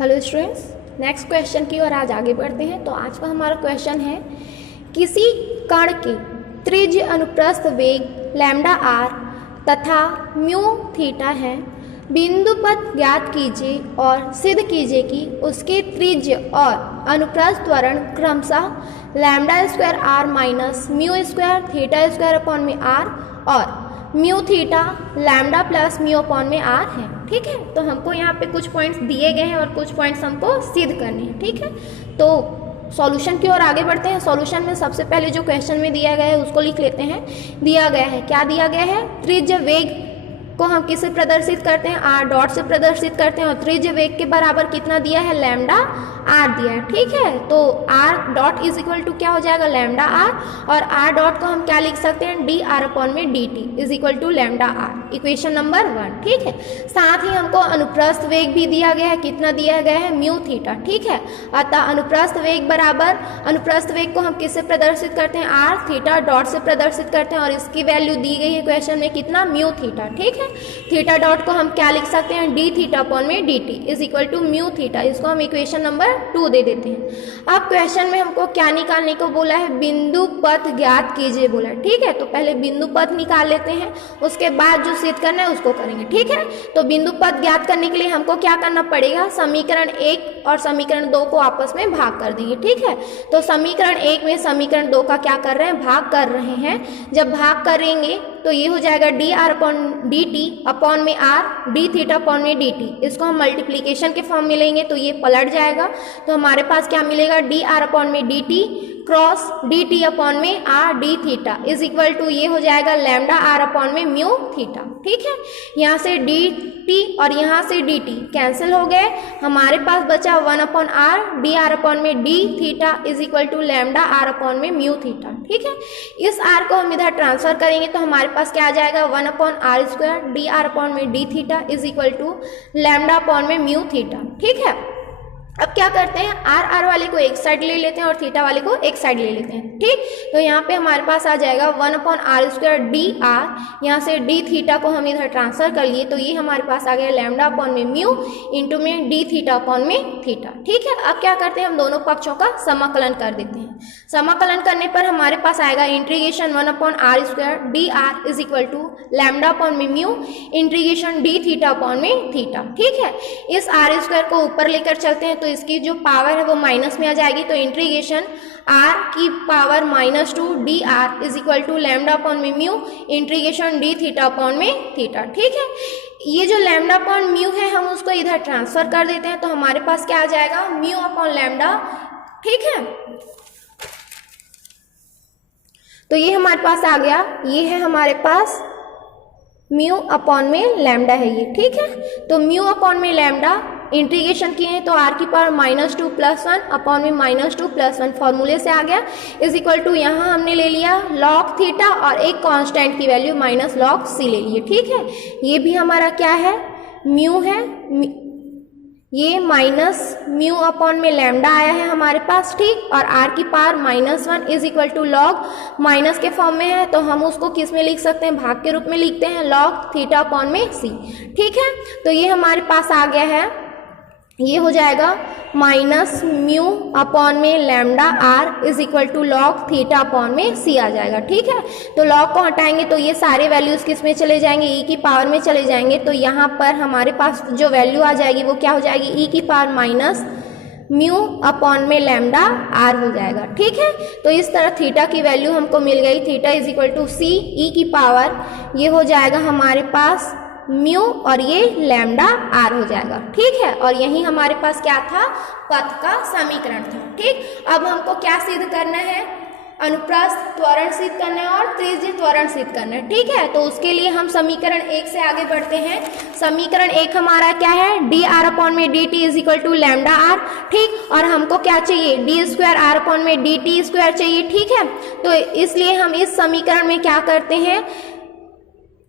Hello students, next question की ओर आज आगे बढ़ते हैं। तो आज का हमारा क्वेश्चन है, किसी कण के त्रिज्य अनुप्रस्थ वेग लैम्डा आर तथा म्यू थीटा है। बिंदु पथ ज्ञात कीजिए और सिद्ध कीजिए कि उसके त्रिज्य और अनुप्रस्थ त्वरण क्रमशः lambda square are minus mu square theta square upon में आर और mu theta lambda plus mu upon में आर है। ठीक है, तो हमको यहाँ पे कुछ पॉइंट्स दिए गए हैं और कुछ पॉइंट्स हमको सिद्ध करने हैं। ठीक है, तो सॉल्यूशन की ओर आगे बढ़ते हैं। सॉल्यूशन में सबसे पहले जो क्वेश्चन में दिया गया है उसको लिख लेते हैं। दिया गया है, क्या दिया गया है? त्रिज्य वेग को हम किससे प्रदर्शित करते हैं? आर डॉट से प्रदर्शित करते हैं और त्रिज्य वेग के बराबर कितना दिया है? लैम्डा आर दिया है। ठीक है, तो r dot is equal to क्या हो जाएगा? लैम्डा आर, और आर डॉट को हम क्या लिख सकते हैं? डी आर अपॉन में D T is equal to lambda r, equation number 1। ठीक है, साथ ही हमको अनुप्रस्थ वेग भी दिया गया है। कितना दिया गया है? Mu theta. ठीक है, अतः अनुप्रस्थ वेग बराबर, अनुप्रस्थ वेग को हम किससे प्रदर्शित करते हैं? आर थीटा डॉट से प्रदर्शित करते हैं और इसकी वैल्यू दी गई है क्वेश्चन में कितना? Mu theta. ठीक है, थीटा डॉट को हम क्या लिख सकते हैं? डी थीटा अपॉन में D T is equal to mu theta. इसको हम इक्वेशन नंबर 2 दे देते हैं। अब क्वेश्चन में हमको क्या निकालने को बोला है? बिंदु पथ ज्ञात कीजिए बोला है। ठीक है, तो पहले बिंदु पथ निकाल लेते हैं, उसके बाद जो सिद्ध करना है उसको करेंगे। ठीक है, तो बिंदु पथ ज्ञात करने के लिए हमको क्या करना पड़ेगा? समीकरण 1 और समीकरण 2 को आपस में भाग कर देंगे। ठीक है, तो समीकरण 1 में समीकरण 2 का क्या कर रहे हैं? भाग कर रहे हैं। जब भाग करेंगे तो ये हो जाएगा D are upon D T upon में आर डी थीटा अपॉन में डी टी। इसको हम मल्टीप्लीकेशन के फॉर्म में लेंगे तो ये पलट जाएगा। तो हमारे पास क्या मिलेगा? डी आर अपॉन में D T cross D T upon में R D theta is equal to ये हो जाएगा लैम्डा आर अपॉन में म्यू थीटा। ठीक है, यहाँ से डी टी और यहाँ से डी टी कैंसिल हो गए। हमारे पास बचा 1 upon R D are upon में D theta is equal to lambda R upon में म्यू थीटा। ठीक है, इस आर को हम इधर ट्रांसफर करेंगे तो हमारे पास क्या आ जाएगा? 1 upon are square D R upon में D theta is equal to lambda upon में म्यू थीटा। ठीक है, अब क्या करते हैं? आर आर वाले को एक साइड ले लेते हैं और थीटा वाले को एक साइड ले लेते हैं। ठीक, तो यहाँ पे हमारे पास आ जाएगा 1 upon are square D r, यहाँ से डी थीटा को हम इधर ट्रांसफर कर लिए तो ये हमारे पास आ गया लैम्डा अपॉन में म्यू इंटू में डी थीटा अपॉन में थीटा। ठीक है, अब क्या करते हैं? हम दोनों पक्षों का समाकलन कर देते हैं। समाकलन करने पर हमारे पास आएगा integration 1 upon are square D R is equal to lambda upon में mu integration D theta upon में थीटा। ठीक है, इस आर स्क्वायर को ऊपर लेकर चलते हैं तो इसकी जो पावर है वो माइनस में आ जाएगी। तो इंटीग्रेशन आर की power -2 D R is equal to lambda upon में mu integration D theta upon में थीटा। ठीक है, ये जो लैम्डा अपॉन म्यू है हम उसको इधर ट्रांसफर कर देते हैं तो हमारे पास क्या आ जाएगा? Mu upon lambda. ठीक है, तो ये हमारे पास आ गया, ये है हमारे पास म्यू अपॉन में लैम्डा है ये। ठीक है, तो म्यू अपॉन में लैम्डा इंटीग्रेशन किए हैं तो आर की पावर -2 + 1 अपॉन में -2 + 1 फॉर्मूले से आ गया इज इक्वल टू यहाँ हमने ले लिया log थीटा और एक कांस्टेंट की वैल्यू -log c ले लिए। ठीक है, ये भी हमारा क्या है? म्यू है। ये माइनस म्यू अपॉन में लैम्डा आया है हमारे पास। ठीक, और आर की power -1 is equal to log minus के फॉर्म में है तो हम उसको किस में लिख सकते हैं? भाग के रूप में लिखते हैं, log थीटा अपॉन में c। ठीक है, तो ये हमारे पास आ गया है, ये हो जाएगा माइनस म्यू अपॉन में lambda r is equal to log theta upon में सी आ जाएगा। ठीक है, तो लॉग को हटाएंगे तो ये सारे वैल्यूज किस में चले जाएंगे? ई की पावर में चले जाएंगे। तो यहाँ पर हमारे पास जो वैल्यू आ जाएगी वो क्या हो जाएगी? ई की पावर माइनस म्यू अपॉन में लैम्डा आर हो जाएगा। ठीक है, तो इस तरह थीटा की वैल्यू हमको मिल गई। थीटा इज इक्वल टू सी ई की पावर ये हो जाएगा हमारे पास म्यू और ये लैम्डा आर हो जाएगा। ठीक है, और यही हमारे पास क्या था? पथ का समीकरण था। ठीक, अब हमको क्या सिद्ध करना है? अनुप्रस्थ त्वरण सिद्ध करना है और त्रिज्य त्वरण सिद्ध करना है। ठीक है, तो उसके लिए हम समीकरण 1 से आगे बढ़ते हैं। समीकरण 1 हमारा क्या है? डी आर अपॉन में D T is equal to lambda are. ठीक, और हमको क्या चाहिए? डी स्क्वायर आर अपॉन में डी टी स्क्वायर चाहिए। ठीक है, तो इसलिए हम इस समीकरण में क्या करते हैं?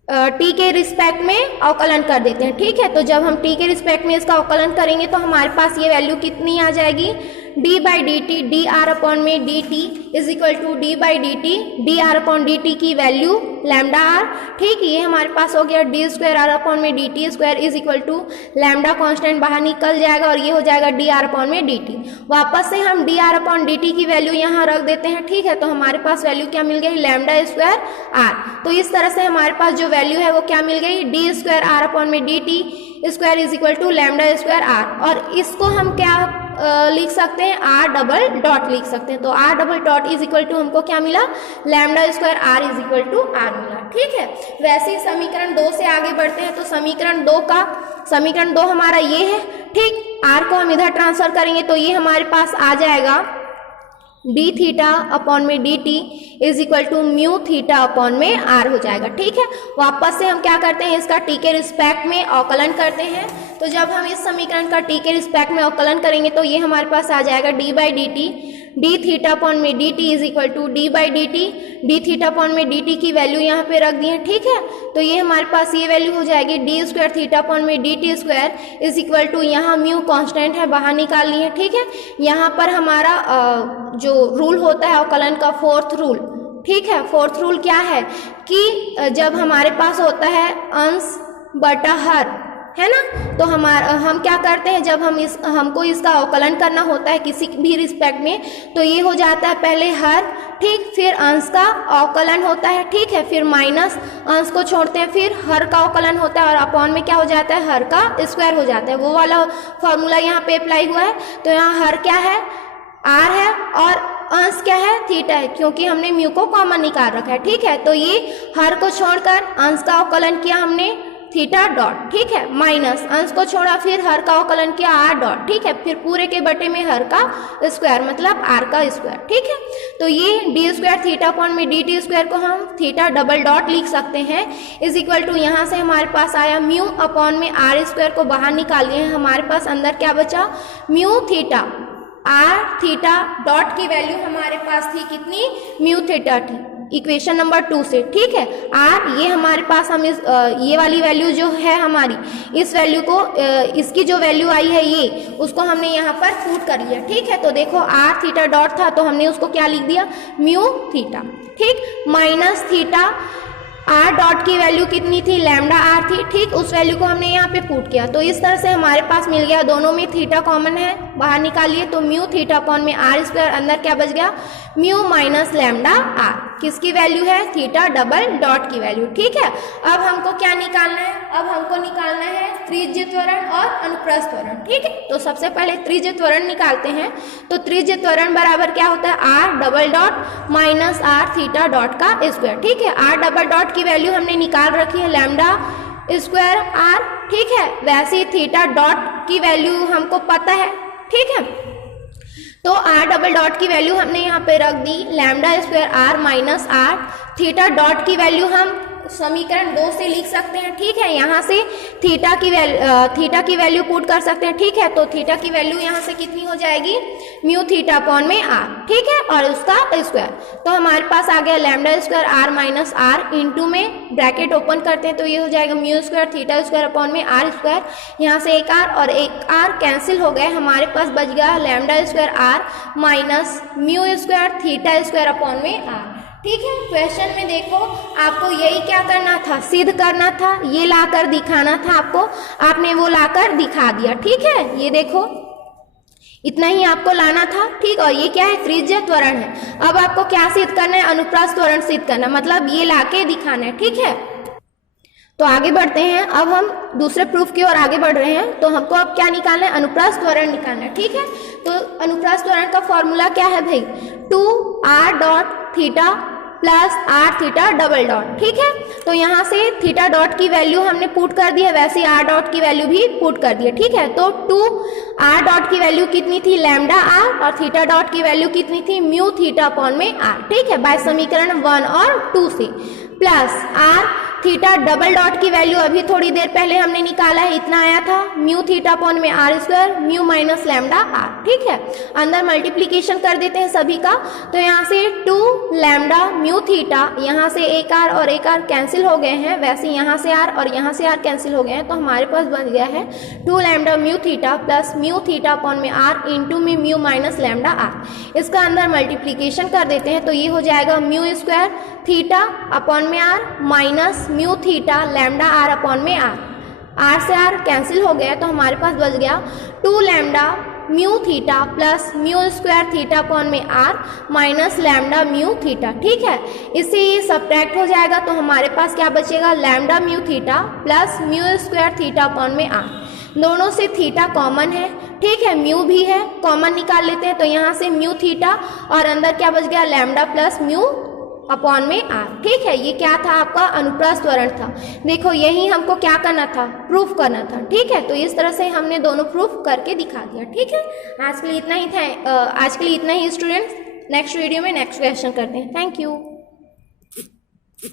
टी के रिस्पेक्ट में अवकलन कर देते हैं। ठीक है, तो जब हम टी के रिस्पेक्ट में इसका अवकलन करेंगे तो हमारे पास ये वैल्यू कितनी आ जाएगी? D by D T D are upon में D T is equal to D by D T D are upon D T की वैल्यू लैम्डा आर। ठीक, ये हमारे पास हो गया डी स्क्वायर आर अपॉन में D T square is equal to lambda constant बाहर निकल जाएगा और ये हो जाएगा डी आर अपॉन में डी टी। वापस से हम D are upon D T की वैल्यू यहाँ रख देते हैं। ठीक है, तो हमारे पास वैल्यू क्या मिल गई, लैम्डा स्क्वायर आर। तो इस तरह से हमारे पास जो वैल्यू है वो क्या मिल गई, डी स्क्वायर आर अपॉन में D T square is equal to lambda square r. और इसको हम क्या लिख सकते हैं, आर डबल डॉट लिख सकते हैं। तो are double dot is equal to हमको क्या मिला, lambda square r is equal to r मिला। ठीक है, वैसे ही समीकरण 2 से आगे बढ़ते हैं। तो समीकरण 2 हमारा ये है। ठीक, आर को हम इधर ट्रांसफर करेंगे तो ये हमारे पास आ जाएगा डी थीटा अपॉन में D T is equal to mu theta upon में आर हो जाएगा। ठीक है, वापस से हम क्या करते हैं, इसका टी के रिस्पेक्ट में अवकलन करते हैं। तो जब हम इस समीकरण का टी के रिस्पेक्ट में अवकलन करेंगे तो ये हमारे पास आ जाएगा D by D T D theta upon में D T is equal to D by D T. D theta upon में डी टी की वैल्यू यहाँ पे रख दी है। ठीक है, तो ये हमारे पास ये वैल्यू हो जाएगी डी स्क्वायर थीटा अपॉन में D T square is equal to, यहाँ म्यू कांस्टेंट है बाहर निकाल ली है। ठीक है, यहाँ पर हमारा जो रूल होता है अवकलन का, फोर्थ रूल। ठीक है, फोर्थ रूल क्या है कि जब हमारे पास होता है अंश बटा हर, है ना, तो हम क्या करते हैं, जब हमको इसका अवकलन करना होता है किसी भी रिस्पेक्ट में, तो ये हो जाता है पहले हर, ठीक, फिर अंश का अवकलन होता है। ठीक है, फिर माइनस अंश को छोड़ते हैं, फिर हर का अवकलन होता है और अपॉन में क्या हो जाता है, हर का स्क्वायर हो जाता है। वो वाला फॉर्मूला यहाँ पे अप्लाई हुआ है। तो यहाँ हर क्या है, आर है, और अंश क्या है, थीटा है, क्योंकि हमने म्यू को कॉमन निकाल रखा है। ठीक है, तो ये हर को छोड़कर अंश का अवकलन किया हमने थीटा डॉट। ठीक है, माइनस अंश को छोड़ा, फिर हर का अवकलन किया आर डॉट। ठीक है, फिर पूरे के बटे में हर का स्क्वायर मतलब आर का स्क्वायर। ठीक है, तो ये डी स्क्वायर थीटा अपॉन में डी टी स्क्वायर को हम थीटा डबल डॉट लिख सकते हैं इज इक्वल टू, यहाँ से हमारे पास आया म्यू अपॉन में आर स्क्वायर को बाहर निकाल लिए हैं। हमारे पास अंदर क्या बचा, mu theta r theta dot की वैल्यू हमारे पास थी कितनी, म्यू थीटा थी इक्वेशन नंबर 2 से। ठीक है, आर ये हमारे पास हम ये वाली वैल्यू जो है हमारी, इस वैल्यू को इसकी जो वैल्यू आई है ये, उसको हमने यहाँ पर पुट कर लिया। ठीक है, तो देखो आर थीटा डॉट था तो हमने उसको क्या लिख दिया, म्यू थीटा। ठीक, माइनस थीटा आर डॉट की वैल्यू कितनी थी, लैम्डा आर थी। ठीक, उस वैल्यू को हमने यहाँ पे पुट किया। तो इस तरह से हमारे पास मिल गया, दोनों में थीटा कॉमन है, बाहर निकालिए तो म्यू थीटा अपॉन में आर स्क्वायर, अंदर क्या बच गया, म्यू माइनस लैम्डा आर। किसकी वैल्यू है, थीटा डबल डॉट की वैल्यू। ठीक है, अब हमको क्या निकालना है, अब हमको निकालना है त्रिज्य त्वरण और अनुप्रस्थ त्वरण। ठीक है, तो सबसे पहले त्रिज्य त्वरण निकालते हैं। तो त्रिज्य त्वरण बराबर क्या होता है, are double dot minus are theta dot का स्क्वायर। ठीक है, आर डबल डॉट की वैल्यू हमने निकाल रखी है लैम्डा स्क्वायर आर। ठीक है, वैसे ही थीटा डॉट की वैल्यू हमको पता है। ठीक है, तो आर डबल डॉट की वैल्यू हमने यहाँ पे रख दी lambda square are minus are. Theta dot की वैल्यू हम समीकरण 2 से लिख सकते हैं। ठीक है, यहाँ से थीटा की वैल्यू पुट कर सकते हैं। ठीक है, तो थीटा की वैल्यू यहाँ से कितनी हो जाएगी, म्यू थीटा अपॉन में आर। ठीक है, और उसका स्क्वायर, तो हमारे पास आ गया lambda square are minus r, into में ब्रैकेट ओपन करते हैं तो ये हो जाएगा mu square theta square upon में आर स्क्वायर। यहाँ से एक आर और एक आर कैंसिल हो गए, हमारे पास बच गया lambda square are minus mu square theta square upon में आर। ठीक है, क्वेश्चन में देखो आपको यही क्या करना था, सिद्ध करना था, ये लाकर दिखाना था आपको, आपने वो लाकर दिखा दिया। ठीक है, ये देखो इतना ही आपको लाना था। ठीक, और ये क्या है, त्रिज्य त्वरण है। अब आपको क्या सिद्ध करना है, अनुप्रस्थ त्वरण सिद्ध करना, मतलब ये लाके दिखाना है। ठीक है, तो आगे बढ़ते हैं। अब हम दूसरे प्रूफ की ओर आगे बढ़ रहे हैं। तो हमको अब क्या निकालना है, अनुप्रस्थ त्वरण निकालना है। ठीक है, तो अनुप्रस्थ त्वरण का फॉर्मूला क्या है भाई, 2r dot theta plus r theta double dot. ठीक है, तो यहाँ से थीटा डॉट की वैल्यू हमने पुट कर दी है, वैसे आर डॉट की वैल्यू भी पुट कर दी है। ठीक है, तो 2r डॉट की वैल्यू कितनी थी, लैम्डा आर, और थीटा डॉट की वैल्यू कितनी थी, म्यू थीटा अपॉन में आर। ठीक है, बाय समीकरण 1 और 2 से, plus r theta double dot की वैल्यू अभी थोड़ी देर पहले हमने निकाला है, इतना आया था, म्यू थीटा अपॉन में r square, mu minus lambda are, ठीक है। अंदर मल्टीप्लीकेशन कर देते हैं सभी का, तो यहाँ से 2 लैम्डा म्यू थीटा, यहाँ से एक आर और एक आर कैंसिल हो गए हैं, वैसे यहाँ से आर और यहाँ से आर कैंसिल हो गए हैं, तो हमारे पास बन गया है 2 lambda mu theta plus mu theta upon में आर इंटू में म्यू माइनस लैम्डा आर। इसका अंदर मल्टीप्लीकेशन कर देते हैं, तो ये हो जाएगा म्यू स्क्वायर थीटा अपॉन में R minus mu theta lambda R upon में आर से आर कैंसिल हो गया, तो हमारे पास बच गया 2 lambda mu theta plus mu square theta upon में R minus lambda mu theta, ठीक है। इससे ये सब्ट्रैक्ट हो जाएगा, तो हमारे पास क्या बचेगा, lambda mu theta plus mu square theta upon में आर। दोनों से थीटा कॉमन है, ठीक है, म्यू भी है, कॉमन निकाल लेते हैं, तो यहाँ से म्यू थीटा और अंदर क्या बच गया, लैम्डा प्लस म्यू अपॉन में आर, ठीक है। ये क्या था, आपका अनुप्रस्थ त्वरण था। देखो यही हमको क्या करना था, प्रूफ करना था, ठीक है। तो इस तरह से हमने दोनों प्रूफ करके दिखा दिया, ठीक है। आज के लिए इतना ही था, आज के लिए इतना ही स्टूडेंट्स। नेक्स्ट वीडियो में नेक्स्ट क्वेश्चन करते हैं। Thank you.